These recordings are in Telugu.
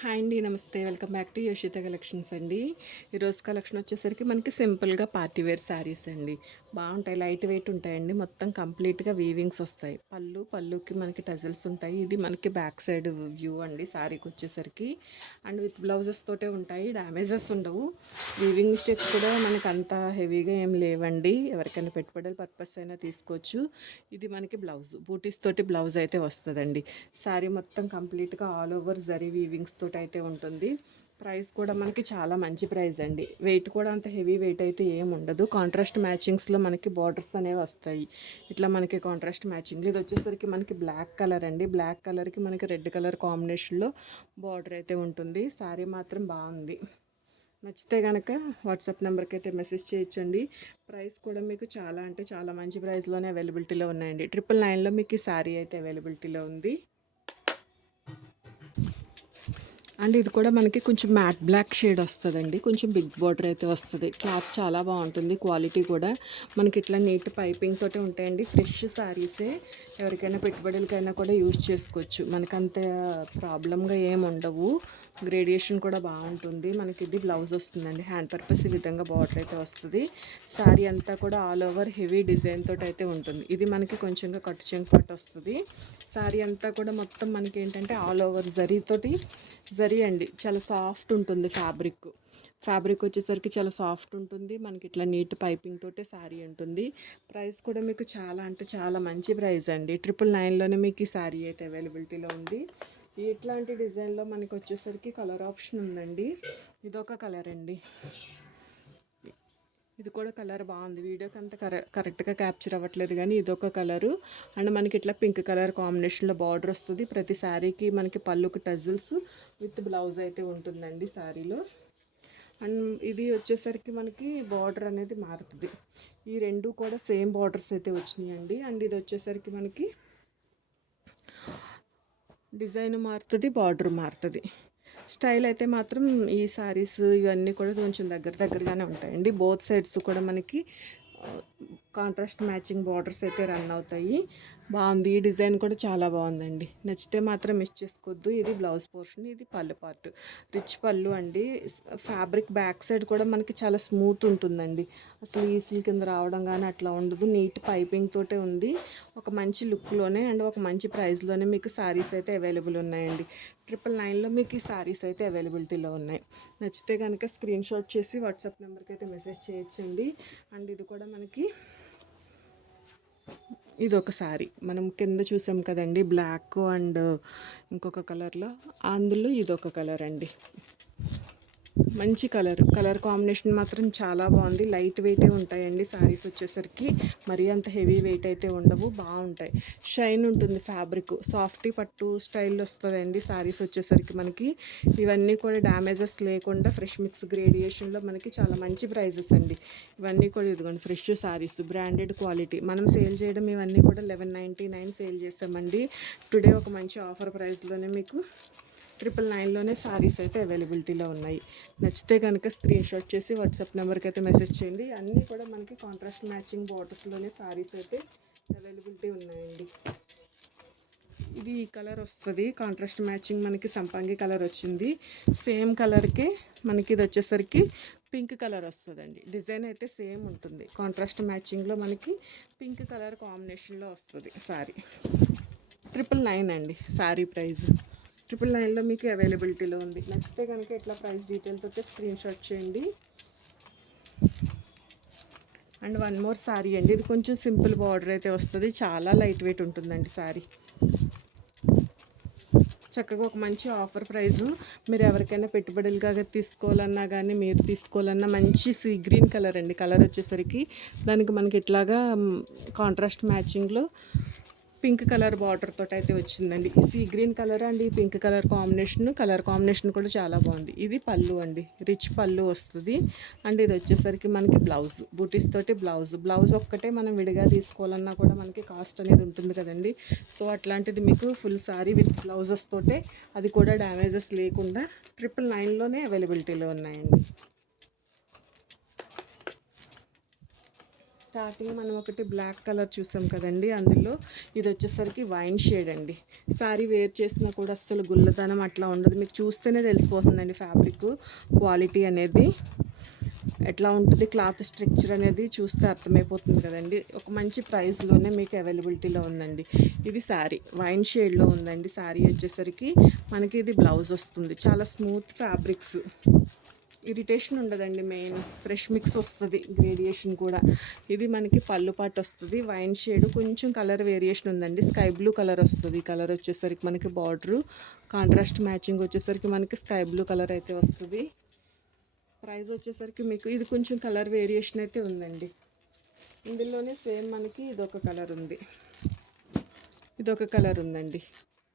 హాయ్ అండి, నమస్తే. వెల్కమ్ బ్యాక్ టు యోషిత కలెక్షన్స్ అండి. ఈరోజు కలెక్షన్ వచ్చేసరికి మనకి సింపుల్గా పార్టీ వేర్ శారీస్ అండి. బాగుంటాయి, లైట్ వెయిట్ ఉంటాయండి. మొత్తం కంప్లీట్గా వీవింగ్స్ వస్తాయి. పళ్ళుకి మనకి టజల్స్ ఉంటాయి. ఇది మనకి బ్యాక్ సైడ్ వ్యూ అండి శారీకి వచ్చేసరికి. అండ్ విత్ బ్లౌజెస్ తోటే ఉంటాయి, డ్యామేజెస్ ఉండవు. వీవింగ్ మిస్టేక్స్ కూడా మనకి అంత హెవీగా ఏం లేవండి. ఎవరికైనా పెట్టుబడుల పర్పస్ అయినా తీసుకోవచ్చు. ఇది మనకి బ్లౌజ్, బూటీస్ తోటి బ్లౌజ్ అయితే వస్తుందండి. శారీ మొత్తం కంప్లీట్గా ఆల్ ఓవర్ జరీ వీవింగ్స్ తోటి అయితే ఉంటుంది. ప్రైస్ కూడా మనకి చాలా మంచి ప్రైస్ అండి. వెయిట్ కూడా అంత హెవీ వెయిట్ అయితే ఏం ఉండదు. కాంట్రాస్ట్ మ్యాచింగ్స్లో మనకి బార్డర్స్ అనేవి వస్తాయి. ఇట్లా మనకి కాంట్రాస్ట్ మ్యాచింగ్లో ఇది వచ్చేసరికి మనకి బ్లాక్ కలర్ అండి. బ్లాక్ కలర్కి మనకి రెడ్ కలర్ కాంబినేషన్లో బార్డర్ అయితే ఉంటుంది. శారీ మాత్రం బాగుంది. నచ్చితే కనుక వాట్సాప్ నెంబర్కి అయితే మెసేజ్ చేయొచ్చండి. ప్రైస్ కూడా మీకు చాలా అంటే చాలా మంచి ప్రైస్లోనే అవైలబిలిటీలో ఉన్నాయండి. 999లో మీకు ఈ శారీ అయితే అవైలబిలిటీలో ఉంది. అండ్ ఇది కూడా మనకి కొంచెం మ్యాట్ బ్లాక్ షేడ్ వస్తుందండి. కొంచెం బిగ్ బార్డర్ అయితే వస్తుంది. క్లాత్ చాలా బాగుంటుంది. క్వాలిటీ కూడా మనకి ఇట్లా నీట్ పైపింగ్ తోటే ఉంటాయండి. ఫ్రెష్ శారీసే, ఎవరికైనా పెట్టుబడులకైనా కూడా యూజ్ చేసుకోవచ్చు. మనకంత ప్రాబ్లంగా ఏమి ఉండవు. గ్రేడియేషన్ కూడా బాగుంటుంది. మనకి ఇది బ్లౌజ్ వస్తుందండి. హ్యాండ్ పర్పస్ ఈ విధంగా బార్డర్ అయితే వస్తుంది. శారీ అంతా కూడా ఆల్ ఓవర్ హెవీ డిజైన్ తోటి అయితే ఉంటుంది. ఇది మనకి కొంచెంగా కట్టు చెంగు పట్టు వస్తుంది. శారీ అంతా కూడా మొత్తం మనకి ఏంటంటే ఆల్ ఓవర్ జరీ అండి. చాలా సాఫ్ట్ ఉంటుంది. ఫ్యాబ్రిక్ వచ్చేసరికి చాలా సాఫ్ట్ ఉంటుంది. మనకి ఇట్లా నీట్ పైపింగ్ తోటే శారీ ఉంటుంది. ప్రైస్ కూడా మీకు చాలా అంటే చాలా మంచి ప్రైస్ అండి. 999లోనే మీకు ఈ శారీ అయితే అవైలబిలిటీలో ఉంది. ఇట్లాంటి డిజైన్లో మనకి వచ్చేసరికి కలర్ ఆప్షన్ ఉందండి. ఇదొక కలర్ అండి. ఇది కూడా కలర్ బాగుంది. వీడియోకి అంత కరెక్ట్గా క్యాప్చర్ అవ్వట్లేదు కానీ ఇదొక కలరు. అండ్ మనకి ఇట్లా పింక్ కలర్ కాంబినేషన్లో బార్డర్ వస్తుంది. ప్రతి శారీకి మనకి పళ్ళుకి టజిల్స్ విత్ బ్లౌజ్ అయితే ఉంటుందండి శారీలో. అండ్ ఇది వచ్చేసరికి మనకి బార్డర్ అనేది మారుతుంది. ఈ రెండు కూడా సేమ్ బార్డర్స్ అయితే వచ్చినాయండి. అండ్ ఇది వచ్చేసరికి మనకి డిజైన్ మారుతుంది, బార్డర్ మారుతుంది. స్టైల్ అయితే మాత్రం ఈ శారీస్ ఇవన్నీ కూడా కొంచెం దగ్గరగానే ఉంటాయండి. బోత్ సైడ్స్ కూడా మనకి కాంట్రాస్ట్ మ్యాచింగ్ బార్డర్స్ అయితే రన్ అవుతాయి. బాగుంది. ఈ డిజైన్ కూడా చాలా బాగుందండి. నచ్చితే మాత్రం మిస్ చేసుకోవద్దు. ఇది బ్లౌజ్ పోర్షన్, ఇది పళ్ళు పార్ట్. రిచ్ పళ్ళు అండి. ఫ్యాబ్రిక్ బ్యాక్ సైడ్ కూడా మనకి చాలా స్మూత్ ఉంటుందండి. అసలు ఈసుల కింద రావడం కానీ అట్లా ఉండదు. నీట్ పైపింగ్ తోటే ఉంది. ఒక మంచి లుక్లోనే అండ్ ఒక మంచి ప్రైస్లోనే మీకు శారీస్ అయితే అవైలబుల్ ఉన్నాయండి. 999లో మీకు ఈ శారీస్ అయితే అవైలబిలిటీలో ఉన్నాయి. నచ్చితే కనుక స్క్రీన్ షాట్ చేసి వాట్సాప్ నెంబర్కి అయితే మెసేజ్ చేయొచ్చండి. అండ్ ఇది కూడా మనకి ఇది ఒక శారీ మనం కింద చూసాం కదండి, బ్లాక్ అండ్ ఇంకొక కలర్లో, అందులో ఇదొక కలర్ అండి. మంచి కలర్ కాంబినేషన్ మాత్రం చాలా బాగుంది. లైట్ వెయిటే ఉంటాయండి శారీస్ వచ్చేసరికి. మరీ అంత హెవీ వెయిట్ అయితే ఉండవు, బాగుంటాయి. షైన్ ఉంటుంది. ఫ్యాబ్రిక్ సాఫ్టీ పట్టు స్టైల్ వస్తుందండి శారీస్ వచ్చేసరికి మనకి. ఇవన్నీ కూడా డ్యామేజెస్ లేకుండా ఫ్రెష్ మిక్స్ గ్రేడియేషన్లో మనకి చాలా మంచి ప్రైజెస్ అండి. ఇవన్నీ కూడా ఇదిగోండి ఫ్రెష్ శారీస్, బ్రాండెడ్ క్వాలిటీ. మనం సేల్ చేయడం ఇవన్నీ కూడా 1199 సేల్ చేస్తామండి. టుడే ఒక మంచి ఆఫర్ ప్రైస్లోనే మీకు 999లోనే శారీస్ అయితే అవైలబిలిటీలో ఉన్నాయి. నచ్చితే కనుక స్క్రీన్ షాట్ చేసి వాట్సాప్ నెంబర్కి అయితే మెసేజ్ చేయండి. అన్నీ కూడా మనకి కాంట్రాస్ట్ మ్యాచింగ్ బార్డర్స్లోనే శారీస్ అయితే అవైలబిలిటీ ఉన్నాయండి. ఇది ఈ కలర్ వస్తుంది. కాంట్రాస్ట్ మ్యాచింగ్ మనకి సంపంగి కలర్ వచ్చింది. సేమ్ కలర్కి మనకి ఇది వచ్చేసరికి పింక్ కలర్ వస్తుందండి. డిజైన్ అయితే సేమ్ ఉంటుంది. కాంట్రాస్ట్ మ్యాచింగ్లో మనకి పింక్ కలర్ కాంబినేషన్లో వస్తుంది శారీ. 999 అండి శారీ ప్రైస్. 999లో మీకు అవైలబిలిటీలో ఉంది. నచ్చితే కనుక ఇట్లా ప్రైస్ డీటెయిల్తో స్క్రీన్ షాట్ చేయండి. అండ్ వన్ మోర్ శారీ అండి. ఇది కొంచెం సింపుల్ బార్డర్ అయితే వస్తుంది. చాలా లైట్ వెయిట్ ఉంటుందండి శారీ. చక్కగా ఒక మంచి ఆఫర్ ప్రైజు. మీరు ఎవరికైనా పెట్టుబడులుగా తీసుకోవాలన్నా కానీ, మీరు తీసుకోవాలన్నా మంచి సీ గ్రీన్ కలర్ అండి. కలర్ వచ్చేసరికి దానికి మనకి ఇట్లాగా కాంట్రాస్ట్ మ్యాచింగ్లో పింక్ కలర్ బార్డర్ తోటి అయితే వచ్చిందండి. ఈ సీ గ్రీన్ కలర్ అండ్ ఈ పింక్ కలర్ కాంబినేషన్ కూడా చాలా బాగుంది. ఇది పళ్ళు అండి, రిచ్ పళ్ళు వస్తుంది. అండ్ ఇది వచ్చేసరికి మనకి బ్లౌజ్, బూటీస్ తోటి బ్లౌజ్ ఒక్కటే మనం విడిగా తీసుకోవాలన్నా కూడా మనకి కాస్ట్ అనేది ఉంటుంది కదండి. సో అట్లాంటిది మీకు ఫుల్ సారీ విత్ బ్లౌజెస్ తోటే, అది కూడా డ్యామేజెస్ లేకుండా 999లోనే అవైలబిలిటీలో ఉన్నాయండి. స్టార్టింగ్ మనం ఒకటి బ్లాక్ కలర్ చూసాం కదండి, అందులో ఇది వచ్చేసరికి వైన్ షేడ్ అండి. శారీ వేర్ చేసినా కూడా అస్సలు గుల్లదనం అట్లా ఉండదు, మీకు చూస్తేనే తెలిసిపోతుందండి ఫ్యాబ్రిక్ క్వాలిటీ అనేది ఎట్లా ఉంటుంది, క్లాత్ స్ట్రక్చర్ అనేది చూస్తే అర్థమైపోతుంది కదండి. ఒక మంచి ప్రైస్లోనే మీకు అవైలబిలిటీలో ఉందండి. ఇది శారీ వైన్ షేడ్లో ఉందండి. శారీ వచ్చేసరికి మనకి ఇది బ్లౌజ్ వస్తుంది. చాలా స్మూత్ ఫ్యాబ్రిక్స్, ఇరిటేషన్ ఉండదండి. మెయిన్ ఫ్రెష్ మిక్స్ వస్తుంది, గ్రేడియేషన్ కూడా. ఇది మనకి పళ్ళు పాటు వస్తుంది. వైన్ షేడ్ కొంచెం కలర్ వేరియేషన్ ఉందండి. స్కై బ్లూ కలర్ వస్తుంది. కలర్ వచ్చేసరికి మనకి బార్డరు కాంట్రాస్ట్ మ్యాచింగ్ వచ్చేసరికి మనకి స్కై బ్లూ కలర్ అయితే వస్తుంది. ప్రైస్ వచ్చేసరికి మీకు ఇది కొంచెం కలర్ వేరియేషన్ అయితే ఉందండి. ఇందులోనే సేమ్ మనకి ఇదొక కలర్ ఉంది, ఇదొక కలర్ ఉందండి.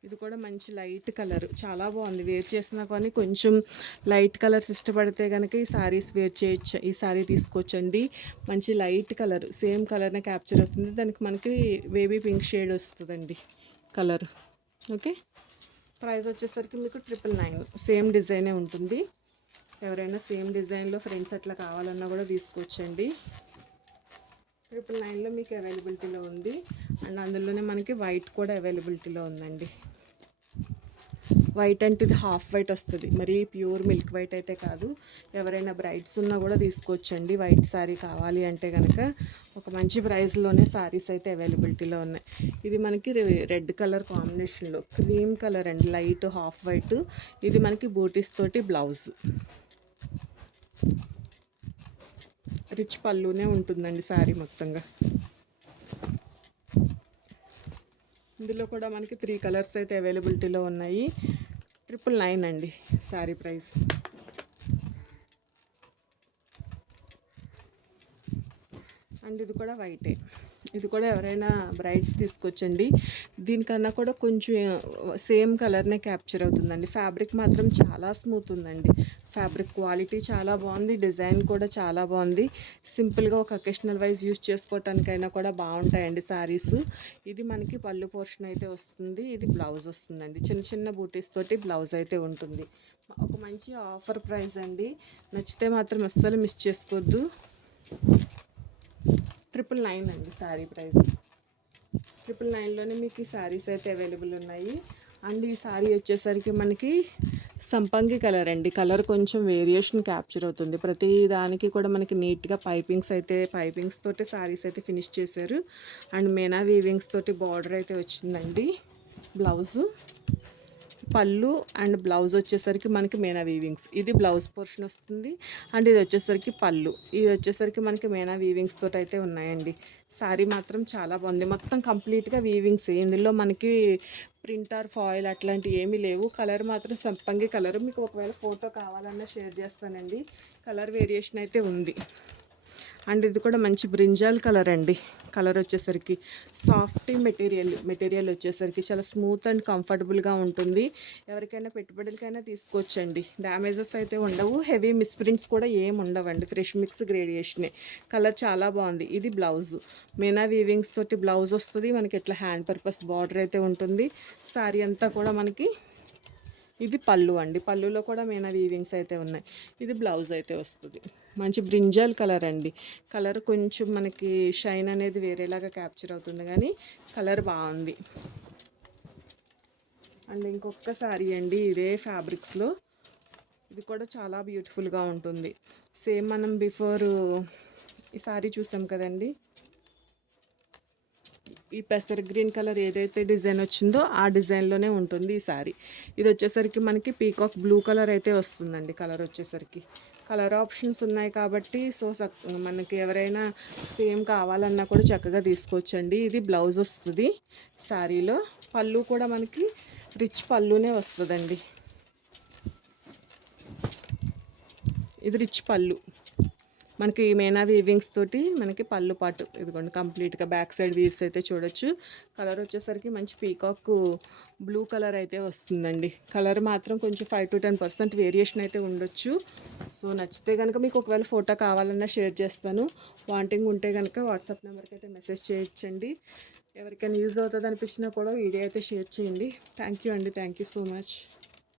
ఇది కూడా మంచి లైట్ కలర్, చాలా బాగుంది. వేర్ చేసినా కానీ కొంచెం లైట్ కలర్స్ ఇష్టపడితే కనుక ఈ శారీస్ వేర్ చేయొచ్చు, ఈ శారీ తీసుకోవచ్చండి. మంచి లైట్ కలర్, సేమ్ కలర్నే క్యాప్చర్ అవుతుంది. దానికి మనకి బేబీ పింక్ షేడ్ వస్తుందండి కలర్. ఓకే, ప్రైస్ వచ్చేసరికి మీకు 999. సేమ్ డిజైనే ఉంటుంది. ఎవరైనా సేమ్ డిజైన్లో ఫ్రెండ్స్ అట్లా కావాలన్నా కూడా తీసుకోవచ్చండి. 999లో మీకు అవైలబిలిటీలో ఉంది. అండ్ అందులోనే మనకి వైట్ కూడా అవైలబిలిటీలో ఉందండి. వైట్ అంటే ఇది హాఫ్ వైట్ వస్తుంది, మరి ప్యూర్ మిల్క్ వైట్ అయితే కాదు. ఎవరైనా బ్రైడ్స్ ఉన్నా కూడా తీసుకోవచ్చండి. వైట్ శారీ కావాలి అంటే కనుక ఒక మంచి ప్రైస్లోనే శారీస్ అయితే అవైలబిలిటీలో ఉన్నాయి. ఇది మనకి రెడ్ కలర్ కాంబినేషన్లో క్రీమ్ కలర్ అండి, లైట్ హాఫ్ వైట్. ఇది మనకి బూటీస్ తోటి బ్లౌజ్, రిచ్ పళ్ళునే ఉంటుందండి శారీ మొత్తంగా. ఇందులో కూడా మనకి 3 కలర్స్ అయితే అవైలబిలిటీలో ఉన్నాయి. 999 అండి శారీ ప్రైస్. అండ్ ఇది కూడా వైటే. ఇది కూడా ఎవరైనా బ్రైడ్స్ తీసుకొచ్చండి. దీనికన్నా కూడా కొంచెం సేమ్ కలర్నే క్యాప్చర్ అవుతుందండి. ఫ్యాబ్రిక్ మాత్రం చాలా స్మూత్ ఉందండి. ఫ్యాబ్రిక్ క్వాలిటీ చాలా బాగుంది, డిజైన్ కూడా చాలా బాగుంది. సింపుల్గా ఒక అకేషనల్ వైజ్ యూజ్ చేసుకోవటానికైనా కూడా బాగుంటాయండి శారీస్. ఇది మనకి పళ్ళు పోర్షన్ అయితే వస్తుంది. ఇది బ్లౌజ్ వస్తుందండి. చిన్న చిన్న బూటీస్ తోటి బ్లౌజ్ అయితే ఉంటుంది. ఒక మంచి ఆఫర్ ప్రైస్ అండి. నచ్చితే మాత్రం అస్సలు మిస్ చేసుకోవద్దు. 999 అండి శారీ ప్రైస్. 999లోనే మీకు ఈ శారీస్ అయితే అవైలబుల్ ఉన్నాయి. అండ్ ఈ శారీ వచ్చేసరికి మనకి సంపంగి కలర్ అండి. కలర్ కొంచెం వేరియేషన్ క్యాప్చర్ అవుతుంది. ప్రతి దానికి కూడా మనకి నీట్గా పైపింగ్స్ తోటి శారీస్ అయితే ఫినిష్ చేశారు. అండ్ మేనా వీవింగ్స్ తోటి బార్డర్ అయితే వచ్చిందండి. బ్లౌజు, పళ్ళు అండ్ బ్లౌజ్ వచ్చేసరికి మనకి మేనా వీవింగ్స్, ఇది బ్లౌజ్ పోర్షన్ వస్తుంది. అండ్ ఇది వచ్చేసరికి పళ్ళు, ఇది వచ్చేసరికి మనకి మేనా వీవింగ్స్ తోటి అయితే ఉన్నాయండి. శారీ మాత్రం చాలా బాగుంది. మొత్తం కంప్లీట్గా వీవింగ్స్. ఇందులో మనకి ప్రింటర్ ఫాయిల్ అట్లాంటివి ఏమీ లేవు. కలర్ మాత్రం సంపంగి కలర్. మీకు ఒకవేళ ఫోటో కావాలన్నా షేర్ చేస్తానండి. కలర్ వేరియేషన్ అయితే ఉంది. అండ్ ఇది కూడా మంచి బ్రింజాల్ కలర్ అండి. కలర్ వచ్చేసరికి సాఫ్ట్ మెటీరియల్ వచ్చేసరికి చాలా స్మూత్ అండ్ కంఫర్టబుల్గా ఉంటుంది. ఎవరికైనా పెట్టుబడులకైనా తీసుకోవచ్చండి. డ్యామేజెస్ అయితే ఉండవు, హెవీ మిస్ప్రింట్స్ కూడా ఏమి ఉండవండి. Fresh mix గ్రేడియేషనే. కలర్ చాలా బాగుంది. ఇది బ్లౌజు, మీనా వీవింగ్స్ తోటి బ్లౌజ్ వస్తుంది. మనకి ఇట్లా హ్యాండ్ పర్పస్ బార్డర్ అయితే ఉంటుంది. శారీ అంతా కూడా మనకి ఇది పళ్ళు అండి. పళ్ళులో కూడా మీనా వీవింగ్స్ అయితే ఉన్నాయి. ఇది బ్లౌజ్ అయితే వస్తుంది. మంచి బ్రింజాల్ కలర్ అండి. కలర్ కొంచెం మనకి షైన్ అనేది వేరేలాగా క్యాప్చర్ అవుతుంది, కానీ కలర్ బాగుంది. అండ్ ఇంకొక శారీ అండి, ఇదే ఫ్యాబ్రిక్స్లో. ఇది కూడా చాలా బ్యూటిఫుల్గా ఉంటుంది. సేమ్ మనం బిఫోర్ ఈ శారీ చూసాం కదండి, ఈ పెసర్ గ్రీన్ కలర్ ఏదైతే డిజైన్ వచ్చిందో ఆ డిజైన్లోనే ఉంటుంది ఈ శారీ. ఇది వచ్చేసరికి మనకి పీకాక్ బ్లూ కలర్ అయితే వస్తుందండి. కలర్ వచ్చేసరికి కలర్ ఆప్షన్స్ ఉన్నాయి కాబట్టి మనకి ఎవరైనా సేమ్ కావాలన్నా కూడా చక్కగా తీసుకోవచ్చండి. ఇది బ్లౌజ్ వస్తుంది శారీలో. పళ్ళు కూడా మనకి రిచ్ పళ్ళునే వస్తుందండి. ఇది రిచ్ పళ్ళు, మనకి మేనా వీవింగ్స్ తోటి మనకి పళ్ళు పాటు ఇదిగోండి కంప్లీట్గా బ్యాక్ సైడ్ వీవ్స్ అయితే చూడొచ్చు. కలర్ వచ్చేసరికి మంచి పీకాక్ బ్లూ కలర్ అయితే వస్తుందండి. కలర్ మాత్రం కొంచెం 5 to 10% వేరియేషన్ అయితే ఉండొచ్చు. సో నచ్చితే కనుక మీకు ఒకవేళ ఫోటో కావాలన్నా షేర్ చేస్తాను. వాంటింగ్ ఉంటే కనుక వాట్సాప్ నెంబర్కి అయితే మెసేజ్ చేయొచ్చండి. ఎవరికైనా యూజ్ అవుతుంది అనిపించినా కూడా వీడియో అయితే షేర్ చేయండి. థ్యాంక్ యూ అండి. Thank you so much.